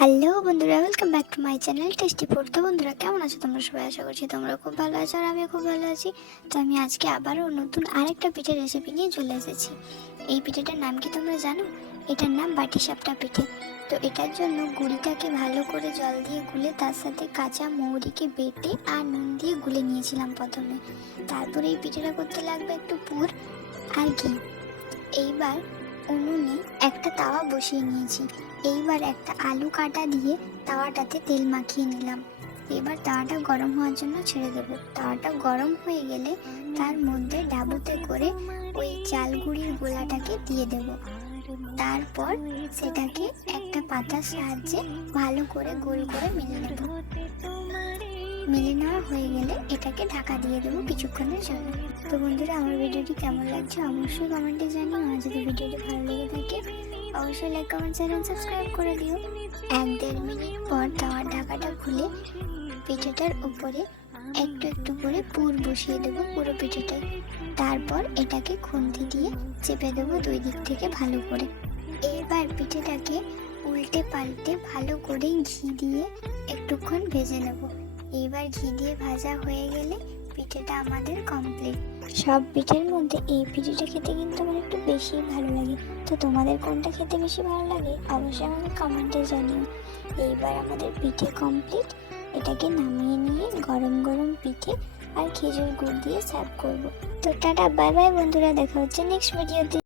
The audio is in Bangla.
হ্যালো বন্ধুরা, welcome back to my channel tasty food. তো বন্ধুরা, কেমন আছো তোমরা সবাই? আশা করছি তোমরা খুব ভালো আছো আর আমিও খুব ভালো আছি। তো আমি আজকে আবারও নতুন আরেকটা পিঠের রেসিপি নিয়ে চলে এসেছি। এই পিঠেটার নাম কি তোমরা জানো? এটার নাম বাটিসাপটা পিঠে। তো এটার জন্য গুড়িটাকে ভালো করে জল দিয়ে গুলে তার সাথে কাঁচা মৌরিকে বেটে আর নুন দিয়ে গুলে নিয়েছিলাম প্রথমে। তারপরে এই পিঠেটা করতে লাগবে একটু পুর আর ঘি। এইবার উনুনে একটা তাওয়া বসিয়ে নিয়েছি। এইবার একটা আলু কাটা দিয়ে তাওয়াটাতে তেল মাখিয়ে নিলাম। এবার তাওয়াটা গরম হওয়ার জন্য ছেড়ে দেবো। তাওয়াটা গরম হয়ে গেলে তার মধ্যে ডাবুতে করে ওই চাল গুঁড়ির গোলাটাকে দিয়ে দেব। তারপর সেটাকে একটা পাতার সাহায্যে ভালো করে গোল করে মেলে নেব। মেলে নেওয়া হয়ে গেলে এটাকে ঢাকা দিয়ে দেবো কিছুক্ষণের জন্য। তো বন্ধুরা, আমার ভিডিওটি কেমন লাগছে অবশ্যই কমেন্টে জানিও। আর যদি ভিডিওটি ভালো লেগে থাকে অবশ্যই like, comment, share and subscribe করে দিও। 1-1.5 মিনিট পর তাওয়ার ঢাকাটা খুলে পিঠেটার উপরে একটু একটু করে পুর বসিয়ে দেবো পুরো পিঠেটায়। তারপর এটাকে খুন্তি দিয়ে চেপে দেবো দুই দিক থেকে ভালো করে। এবার পিঠেটাকে উল্টে পাল্টে ভালো করে ঘি দিয়ে একটুক্ষণ ভেজে নেব। এবার ঘি দিয়ে ভাজা হয়ে গেলে পিঠেটা আমাদের কমপ্লিট। সব পিঠের মধ্যে এই পিঠেটা খেতে কিন্তু আমার একটু বেশি ভালো লাগে। তো তোমাদের কোনটা খেতে বেশি ভালো লাগে অবশ্যই আমাকে কমেন্টে জানিও। এইবার আমাদের পিঠে কমপ্লিট। এটাকে নামিয়ে নিয়ে গরম গরম পিঠে আর খেজুর গুড় দিয়ে সার্ভ করব। তো টাটা, বাই বাই বন্ধুরা, দেখা হচ্ছে নেক্সট ভিডিওতে।